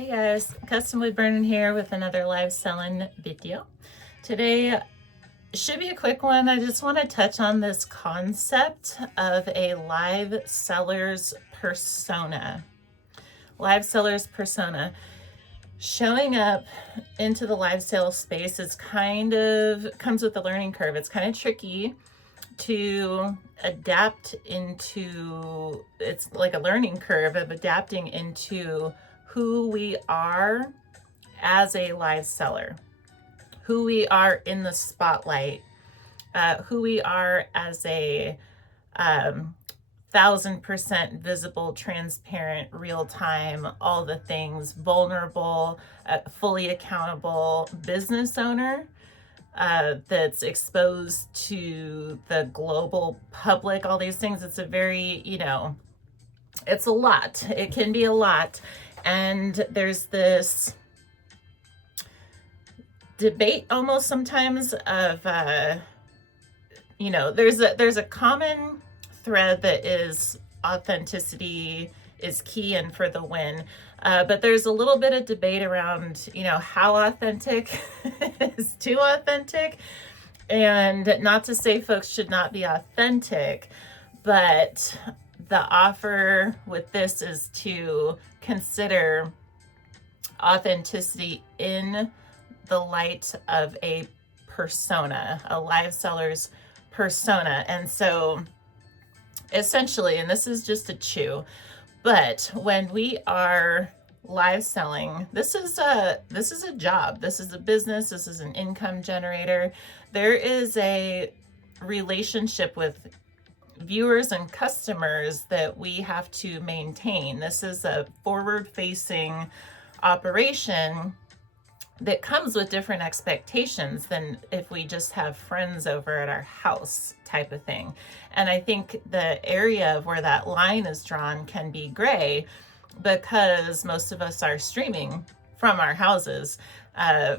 Hey guys, Custom Wood Burning here with another live selling video. Today should be a quick one. I just want to touch on this concept of a live seller's persona. Live seller's persona. Showing up into the live sales space is comes with a learning curve. It's kind of tricky to adapt into. It's like a learning curve of adapting into who we are as a live seller, who we are in the spotlight, who we are as a 1000% visible, transparent, real-time, all the things, vulnerable, fully accountable business owner that's exposed to the global public, all these things. It's a very, it's a lot. It can be a lot. And there's this debate almost sometimes of, there's a common thread that is authenticity is key and for the win. But there's a little bit of debate around, how authentic is too authentic. And not to say folks should not be authentic, but the offer with this is to consider authenticity in the light of a persona, a live seller's persona. And so essentially, and this is just a chew, but when we are live selling, this is a job, this is a business, this is an income generator. There is a relationship with viewers and customers that we have to maintain. This is a forward-facing operation that comes with different expectations than if we just have friends over at our house type of thing. And I think the area of where that line is drawn can be gray because most of us are streaming from our houses,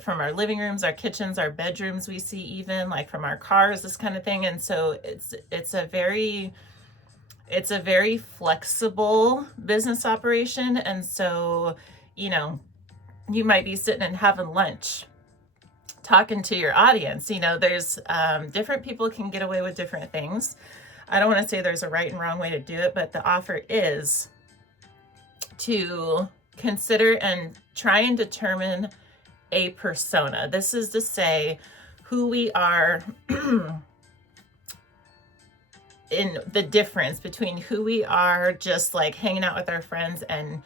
from our living rooms, our kitchens, our bedrooms, we see even like from our cars, this kind of thing. And so it's a very flexible business operation. And so, you might be sitting and having lunch talking to your audience. There's different people can get away with different things. I don't want to say there's a right and wrong way to do it, but the offer is to consider and try and determine a persona. This is to say who we are in the difference between who we are just like hanging out with our friends and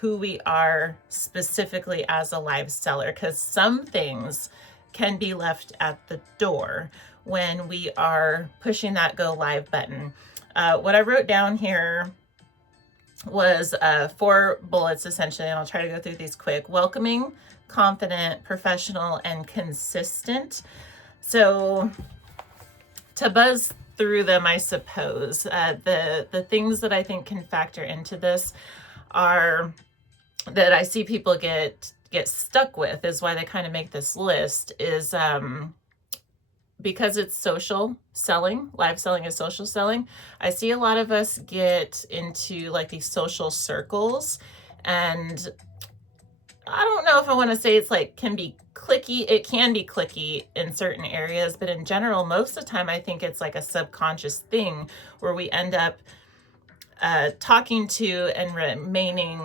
who we are specifically as a live seller, because some things can be left at the door when we are pushing that go live button. What I wrote down here was 4 bullets essentially, and I'll try to go through these quick. Welcoming, confident, professional, and consistent. So to buzz through them, I suppose, the things that I think can factor into this are that I see people get stuck with, is why they kind of make this list, is because it's social selling. Live selling is social selling. I see a lot of us get into like these social circles, and I don't know if I want to say it's like can be clicky. It can be clicky in certain areas, but in general, most of the time, I think it's like a subconscious thing where we end up talking to and remaining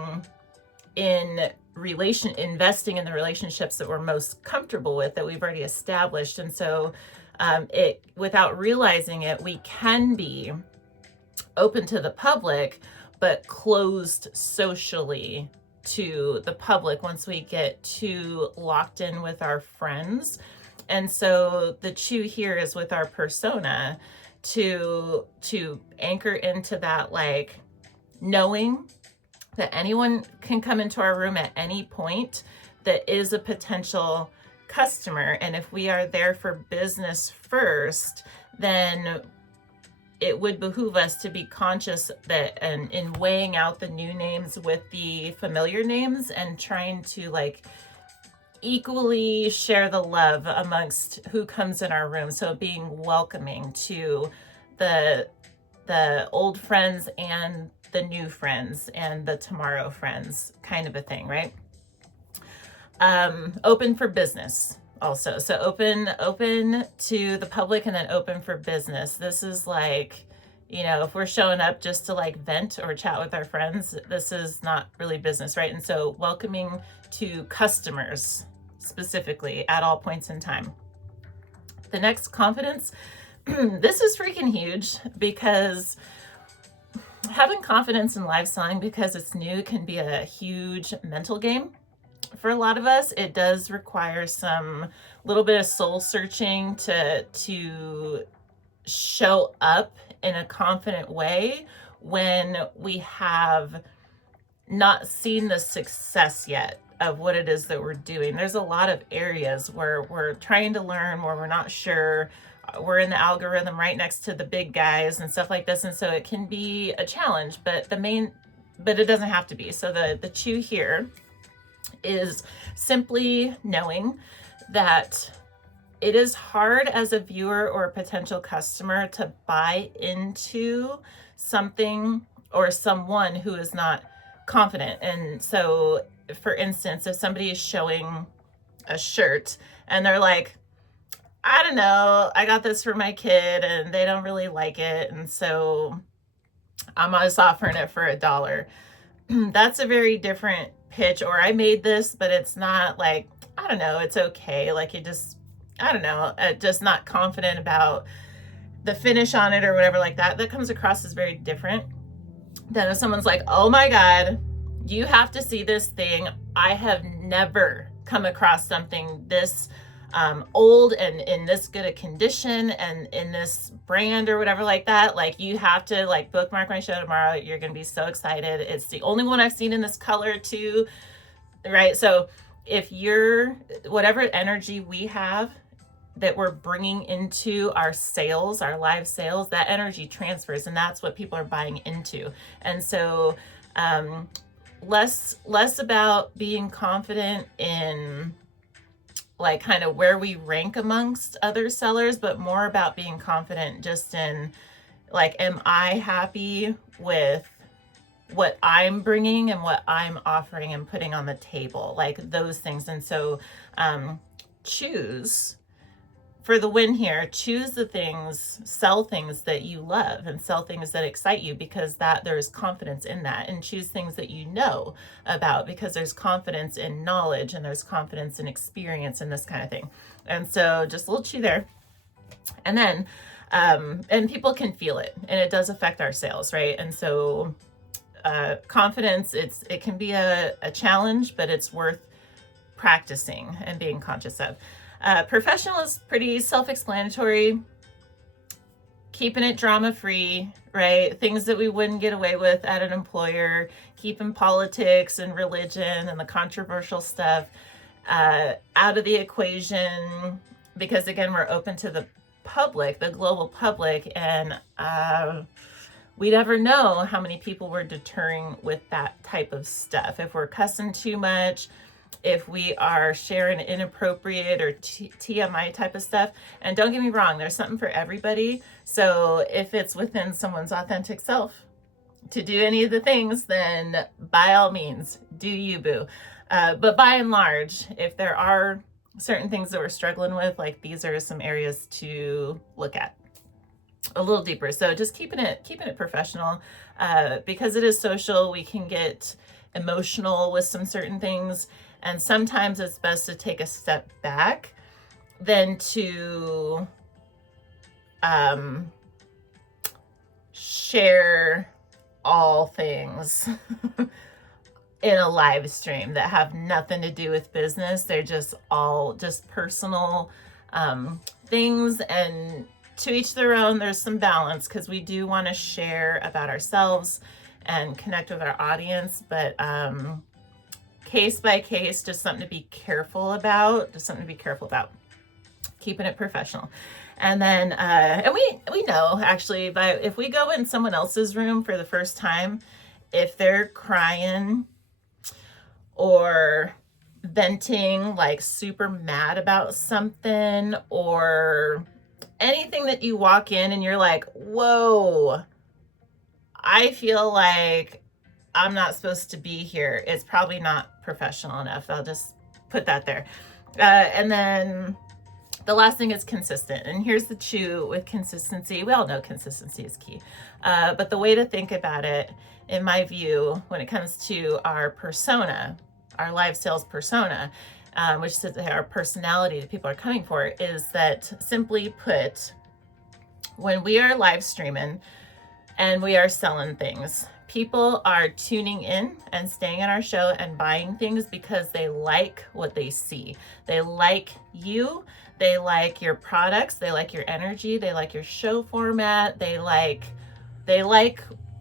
investing in the relationships that we're most comfortable with, that we've already established. And so without realizing it, we can be open to the public, but closed socially to the public once we get too locked in with our friends. And so the chew here is with our persona to anchor into that, like knowing that anyone can come into our room at any point that is a potential customer. And if we are there for business first, then it would behoove us to be conscious that, and in weighing out the new names with the familiar names and trying to like equally share the love amongst who comes in our room. So being welcoming to the old friends and the new friends and the tomorrow friends, kind of a thing, right? Open for business also. So open to the public and then open for business. This is like, if we're showing up just to like vent or chat with our friends, this is not really business, right? And so welcoming to customers specifically at all points in time. The next, confidence. This is freaking huge, because having confidence in live selling, because it's new, can be a huge mental game for a lot of us. It does require some little bit of soul searching to show up in a confident way when we have not seen the success yet of what it is that we're doing. There's a lot of areas where we're trying to learn, where we're not sure. We're in the algorithm right next to the big guys and stuff like this. And so it can be a challenge, but it doesn't have to be. So the chew here is simply knowing that it is hard as a viewer or a potential customer to buy into something or someone who is not confident. And so, for instance, if somebody is showing a shirt and they're like, I don't know, I got this for my kid and they don't really like it, and so I'm just offering it for $1. That's a very different pitch. Or I made this, but it's not like, I don't know, it's okay. Like, you just, I don't know, just not confident about the finish on it or whatever like that. That comes across as very different than if someone's like, oh my God, you have to see this thing. I have never come across something this old and in this good a condition and in this brand or whatever like that. Like, you have to like bookmark my show tomorrow. You're going to be so excited. It's the only one I've seen in this color too. Right. So if whatever energy we have that we're bringing into our sales, our live sales, that energy transfers, and that's what people are buying into. And so less about being confident in like kind of where we rank amongst other sellers, but more about being confident just in like, am I happy with what I'm bringing and what I'm offering and putting on the table, like those things. And so choose for the win here. Choose the things, sell things that you love and sell things that excite you, because there's confidence in that. And choose things that you know about, because there's confidence in knowledge and there's confidence in experience and this kind of thing. And so just a little chew there. And then and people can feel it, and it does affect our sales, right? And so confidence, it can be a challenge, but it's worth practicing and being conscious of. Professional is pretty self-explanatory. Keeping it drama-free, right? Things that we wouldn't get away with at an employer. Keeping politics and religion and the controversial stuff out of the equation, because again, we're open to the public, the global public, and we never know how many people we're deterring with that type of stuff. If we're cussing too much, if we are sharing inappropriate or TMI type of stuff. And don't get me wrong, there's something for everybody. So if it's within someone's authentic self to do any of the things, then by all means, do you, boo. But by and large, if there are certain things that we're struggling with, like, these are some areas to look at a little deeper. So just keeping it professional, because it is social. We can get emotional with some certain things, and sometimes it's best to take a step back than to share all things in a live stream that have nothing to do with business. They're just all just personal things, and to each their own. There's some balance, because we do want to share about ourselves and connect with our audience, but case by case, just something to be careful about, keeping it professional. And then and we know, actually, if we go in someone else's room for the first time, if they're crying or venting, like super mad about something, or anything that you walk in and you're like, whoa, I feel like I'm not supposed to be here, it's probably not professional enough. I'll just put that there. And then the last thing is consistent. And here's the chew with consistency. We all know consistency is key. But the way to think about it, in my view, when it comes to our persona, our live sales persona, which is our personality that people are coming for, is that, simply put, when we are live streaming and we are selling things, people are tuning in and staying in our show and buying things because they like what they see. They like you. They like your products. They like your energy. They like your show format. They like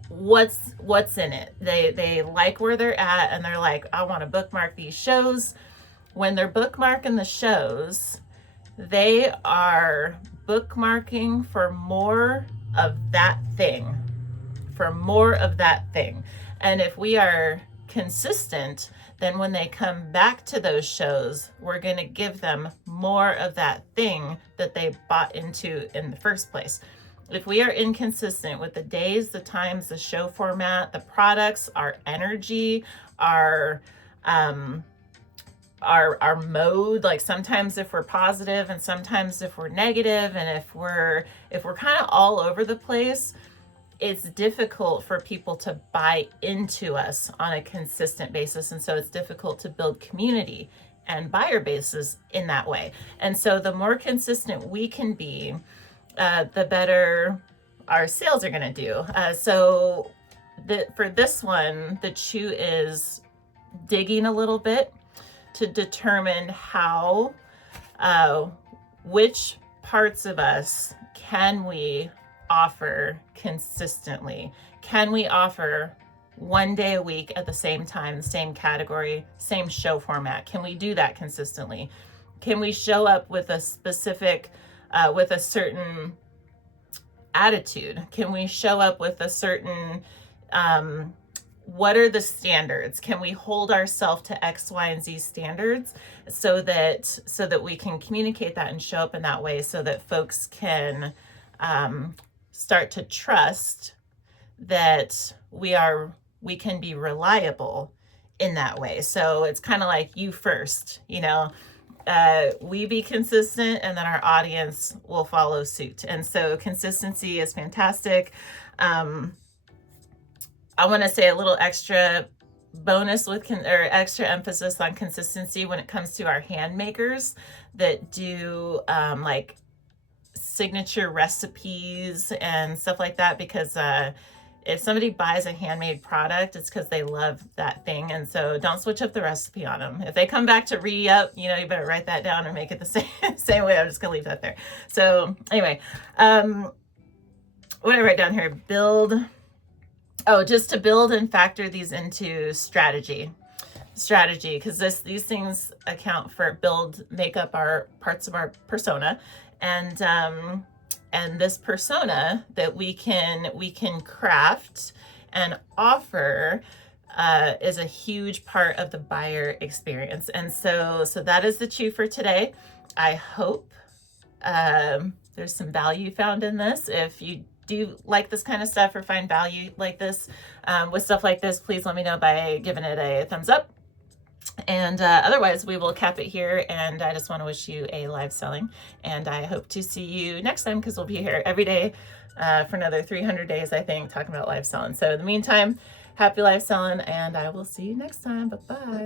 what's in it. They like where they're at, and they're like, I want to bookmark these shows. When they're bookmarking the shows, they are bookmarking for more of that thing, And if we are consistent, then when they come back to those shows, we're going to give them more of that thing that they bought into in the first place. If we are inconsistent with the days, the times, the show format, the products, our energy, our mode, like sometimes if we're positive and sometimes if we're negative, and if we're kind of all over the place, it's difficult for people to buy into us on a consistent basis. And so it's difficult to build community and buyer bases in that way. And so the more consistent we can be, the better our sales are going to do. So for this one, the chew is digging a little bit to determine how, which parts of us can we offer consistently? Can we offer one day a week at the same time, same category, same show format? Can we do that consistently? Can we show up with a specific, with a certain attitude? Can we show up with a certain, what are the standards? Can we hold ourselves to X, Y, and Z standards so that we can communicate that and show up in that way, so that folks can start to trust that we can be reliable in that way. So it's kind of like you first, we be consistent, and then our audience will follow suit. And so consistency is fantastic. I want to say a little extra bonus or extra emphasis on consistency when it comes to our hand makers that do like signature recipes and stuff like that, because if somebody buys a handmade product, it's because they love that thing. And so don't switch up the recipe on them. If they come back to re-up, you better write that down and make it the same way. I'm just gonna leave that there. So anyway, what did I write down here? Just to build and factor these into strategy, because these things make up our parts of our persona, and this persona that we can craft and offer is a huge part of the buyer experience. And so that is the chew for today. I hope there's some value found in this. If you do like this kind of stuff or find value like this with stuff like this, please let me know by giving it a thumbs up. And otherwise, we will cap it here. And I just want to wish you a live selling. And I hope to see you next time, because we'll be here every day for another 300 days, I think, talking about live selling. So in the meantime, happy live selling, and I will see you next time. Bye-bye.